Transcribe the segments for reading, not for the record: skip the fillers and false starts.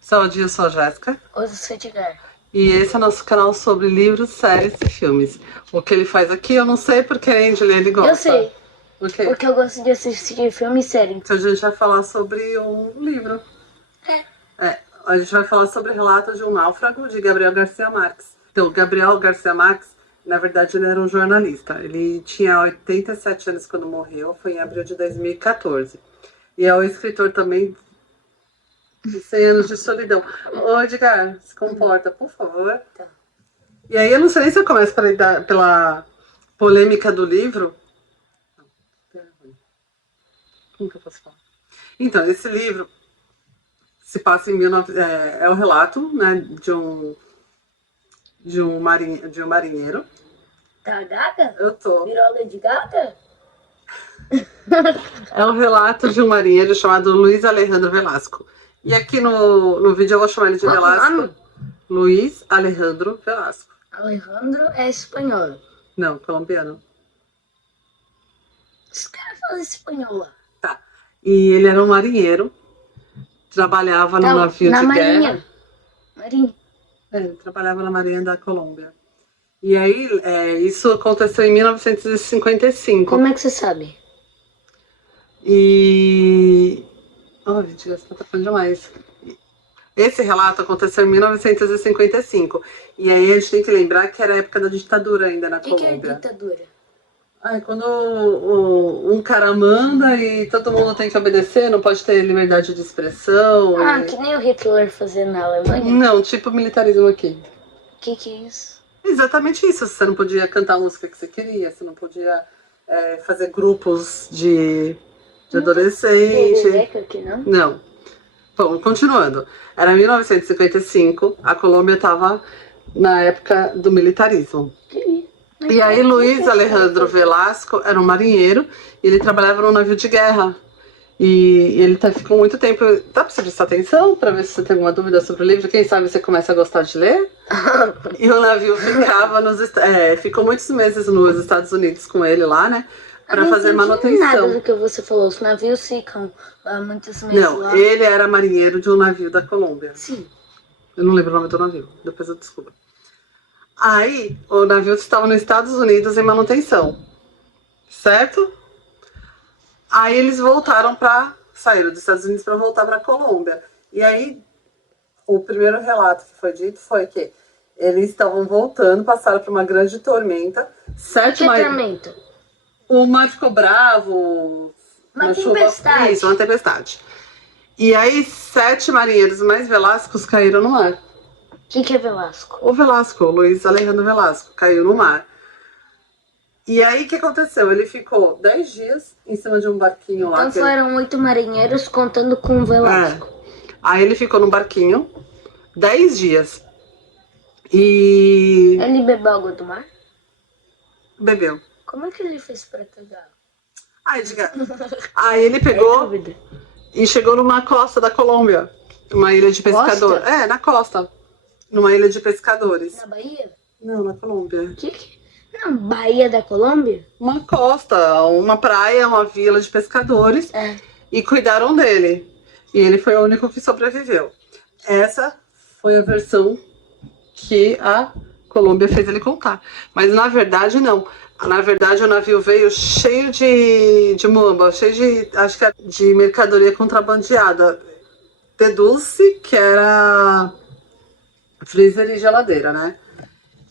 Saúde, eu sou a Jéssica. Hoje eu sou Edgar. E esse é o nosso canal sobre livros, séries e filmes. O que ele faz aqui eu não sei porque a Angela ele gosta. Eu sei. O quê? Porque eu gosto de assistir filme e série. Então a gente vai falar sobre um livro. A gente vai falar sobre o relato de um náufrago de Gabriel Garcia Marques. Então, Gabriel Garcia Marques, na verdade, ele era um jornalista. Ele tinha 87 anos quando morreu, foi em abril de 2014. E é o escritor também de 100 anos de solidão. Ô, Edgar, se comporta, por favor. Tá. E aí, eu não sei nem se eu começo pela polêmica do livro. Como que eu posso falar? Então, esse livro se passa em 19... É o relato, né, de um marinheiro. Tá gata? Eu tô. Virou Lady Gata? É um relato de um marinheiro chamado Luiz Alejandro Velasco. E aqui no vídeo eu vou chamar ele de Velasco. Nome? Luiz Alejandro Velasco. Alejandro é espanhol. Não, colombiano. Os caras falam espanhol lá. Tá. E ele era um marinheiro. Trabalhava no navio de Marinha. guerra. Marinha. Ele trabalhava na Marinha da Colômbia. E aí, isso aconteceu em 1955. Como é que você sabe? E... Oh, gente, você tá falando demais. Esse relato aconteceu em 1955. E aí a gente tem que lembrar que era a época da ditadura ainda na O que é Colômbia. ditadura? Quando um cara manda e todo mundo tem que obedecer, não pode ter liberdade de expressão. Que nem o Hitler fazia na Alemanha? Não, tipo militarismo aqui. O que é isso? Exatamente isso. Você não podia cantar a música que você queria, você não podia fazer grupos de adolescente. Bebeca aqui, não? Não. Bom, continuando. Era 1955, a Colômbia estava na época do militarismo. E aí Luiz Alejandro Velasco era um marinheiro e ele trabalhava num navio de guerra. E ele ficou muito tempo... Dá pra você prestar atenção pra ver se você tem alguma dúvida sobre o livro? Quem sabe você começa a gostar de ler? E o navio ficou muitos meses nos Estados Unidos com ele lá, né? Pra fazer manutenção. Não nada do que você falou. Os navios ficam muitos meses lá. Não, ele era marinheiro de um navio da Colômbia. Sim. Eu não lembro o nome do navio, depois eu descubro. Aí, o navio estava nos Estados Unidos em manutenção, certo? Aí eles saíram dos Estados Unidos para voltar para a Colômbia. E aí, o primeiro relato que foi dito foi que eles estavam voltando, passaram por uma grande tormenta. Tormenta? O mar ficou bravo. Uma tempestade. Isso, uma tempestade. E aí, 7 marinheiros mais Velascos caíram no mar. Quem que é Velasco? O Velasco, o Luiz Alejandro Velasco, caiu no mar. E aí, o que aconteceu? Ele ficou 10 dias em cima de um barquinho lá. Então foram 8 marinheiros contando com o Velasco. Aí ele ficou no barquinho 10 dias. E... Ele bebeu água do mar? Bebeu. Como é que ele fez pra pegar? Aí ele pegou e chegou numa costa da Colômbia. Uma ilha de pescadores. Na costa. Numa ilha de pescadores. Na Bahia? Não, na Colômbia. Na Bahia da Colômbia? Uma costa, uma praia, uma vila de pescadores. E cuidaram dele. E ele foi o único que sobreviveu. Essa foi a versão que a Colômbia fez ele contar. Mas na verdade não. Na verdade o navio veio cheio de muamba, cheio acho que de mercadoria contrabandeada. Deduz-se que era freezer e geladeira, né?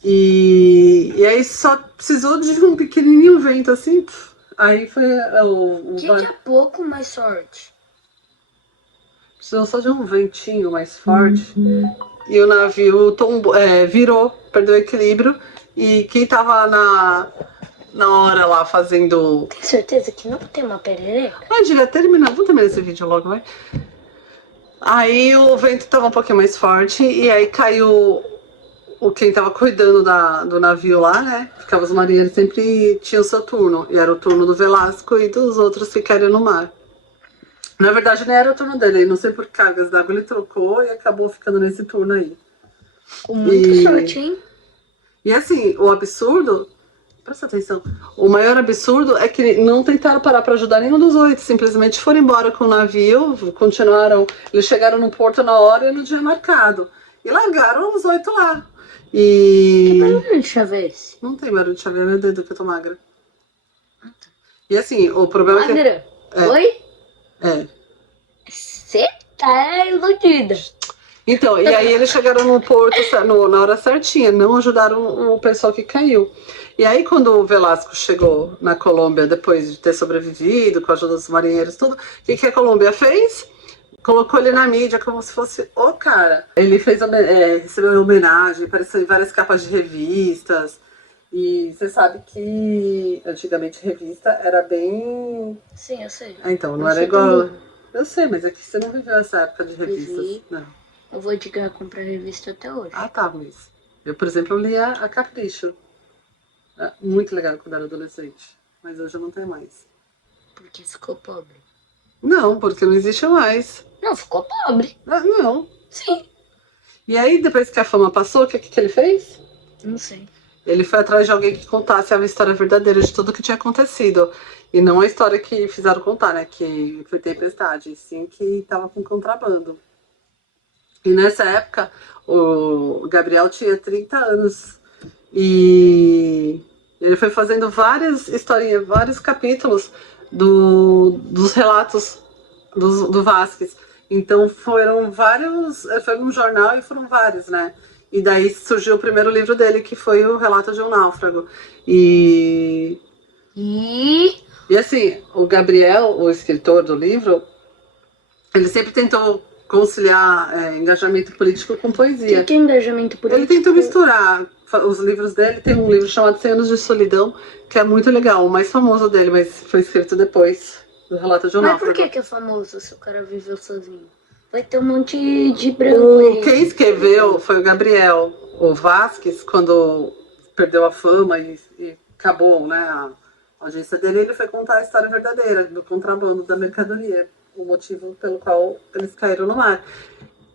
E aí só precisou de um pequenininho vento assim. Aí foi que é pouco mais sorte? Precisou só de um ventinho mais forte. E o navio virou, perdeu o equilíbrio. E quem tava na hora lá fazendo... Tem certeza que não tem uma perereca? Julia, vamos terminar esse vídeo logo, vai? Aí o vento tava um pouquinho mais forte e aí caiu quem tava cuidando do navio lá, né? Porque os marinheiros sempre tinham seu turno. E era o turno do Velasco e dos outros ficarem no mar. Na verdade, nem era o turno dele. Não sei por que cargas d'água ele trocou e acabou ficando nesse turno aí. Com muita sorte, hein? E assim, o absurdo Presta atenção. O maior absurdo é que não tentaram parar para ajudar nenhum dos 8. Simplesmente foram embora com o navio, continuaram. Eles chegaram no porto na hora e no dia marcado. E largaram os 8 lá. Que E. barulho de chave é esse? Não tem barulho de chave, é meu dedo que eu tô magra. E assim, o problema é que. Magra? É. Oi? É. Você tá iludida. Então, e aí eles chegaram no porto na hora certinha, não ajudaram o pessoal que caiu. E aí quando o Velasco chegou na Colômbia, depois de ter sobrevivido, com a ajuda dos marinheiros, tudo, o que a Colômbia fez? Colocou ele na mídia como se fosse o cara. Ele fez recebeu homenagem, apareceu em várias capas de revistas. E você sabe que antigamente revista era bem... Sim, eu sei. Então, não Eu era sei igual... também. Eu sei, mas é que você não viveu essa época de revistas. Vivi. Não. Eu vou de comprar revista até hoje. Ah, tá, Luiz. Eu, por exemplo, lia a Capricho. Era muito legal quando era adolescente. Mas hoje eu não tenho mais. Porque ficou pobre. Não, porque não existe mais. Não, ficou pobre. Ah, não. Sim. E aí, depois que a fama passou, o que ele fez? Não sei. Ele foi atrás de alguém que contasse a história verdadeira de tudo que tinha acontecido. E não a história que fizeram contar, né? Que foi tempestade. Sim, que tava com contrabando. E nessa época, o Gabriel tinha 30 anos. E ele foi fazendo várias historinhas, vários capítulos dos relatos do Vasquez. Então foram vários, foi um jornal e foram vários, né? E daí surgiu o primeiro livro dele, que foi o Relato de um Náufrago. E assim, o Gabriel, o escritor do livro, ele sempre tentou conciliar engajamento político com poesia. O que é engajamento político? Ele tentou misturar os livros dele. Tem um livro chamado 100 Anos de Solidão, que é muito legal, o mais famoso dele, mas foi escrito depois do Relato de um Mas Náufrago. por que é famoso se o cara viveu sozinho? Vai ter um monte de branco aí. Quem escreveu foi o Gabriel. O Vasquez, quando perdeu a fama e acabou, né, a audiência dele, ele foi contar a história verdadeira do contrabando da mercadoria, o motivo pelo qual eles caíram no mar.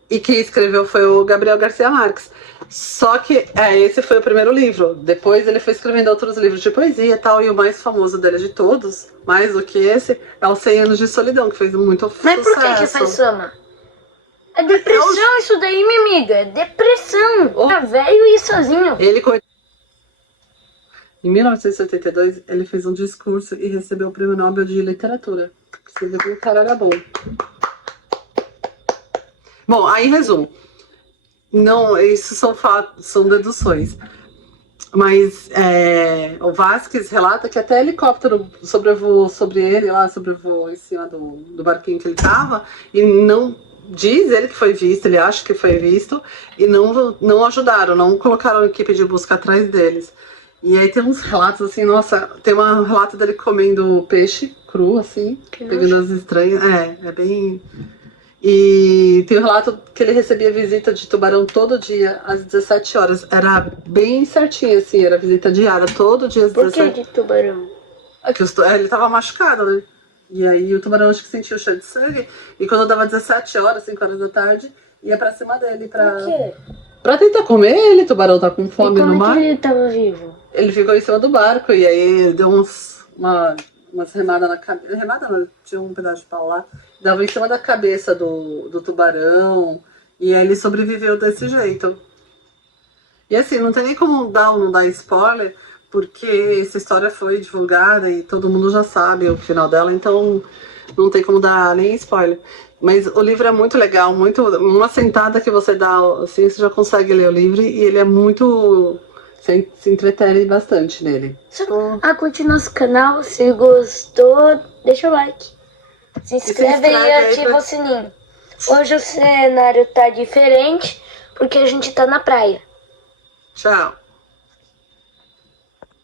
E quem escreveu foi o Gabriel Garcia Marques. Só que esse foi o primeiro livro. Depois ele foi escrevendo outros livros de poesia e tal. E o mais famoso dele de todos, mais do que esse, é o 100 Anos de Solidão, que fez muito Mas sucesso. por que faz fama? É depressão isso daí, minha amiga. É depressão. Tá velho e sozinho. Em 1982, ele fez um discurso e recebeu o Prêmio Nobel de Literatura. Você vê que o cara era bom. Bom, aí em resumo. Não, isso são fatos, são deduções. Mas o Vasquez relata que até helicóptero sobrevoou sobre ele, lá sobrevoou em cima do barquinho que ele tava, e não diz ele que foi visto, ele acha que foi visto, e não ajudaram, não colocaram a equipe de busca atrás deles. E aí tem uns relatos assim, nossa, tem um relato dele comendo peixe cru, assim, pegando as estranhas. É bem. E tem um relato que ele recebia visita de tubarão todo dia, às 17 horas. Era bem certinho, assim, era visita diária, todo dia às 17 horas. Por que de tubarão? Ele tava machucado, né? E aí o tubarão acho que sentiu o cheiro de sangue. E quando dava 17 horas, 5 horas da tarde, ia pra cima dele. Por quê? Pra tentar comer ele, o tubarão tá com fome no mar. E como que ele tava vivo? Ele ficou em cima do barco e aí deu umas remadas na cabeça. Remada não, tinha um pedaço de pau lá. Dava em cima da cabeça do tubarão. E aí ele sobreviveu desse jeito. E assim, não tem nem como dar ou não dar spoiler, porque essa história foi divulgada e todo mundo já sabe o final dela, então não tem como dar nem spoiler. Mas o livro é muito legal, uma sentada que você dá, assim, você já consegue ler o livro e ele é muito... Você se entretém bastante nele. Curte nosso canal, se gostou, deixa o like. Se inscreve aí e ativa o sininho. Hoje o cenário tá diferente, porque a gente tá na praia. Tchau.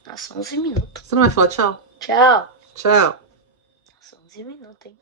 Nossa, 11 minutos. Você não vai falar tchau? Tchau. Tchau. Nossa, 11 minutos, hein?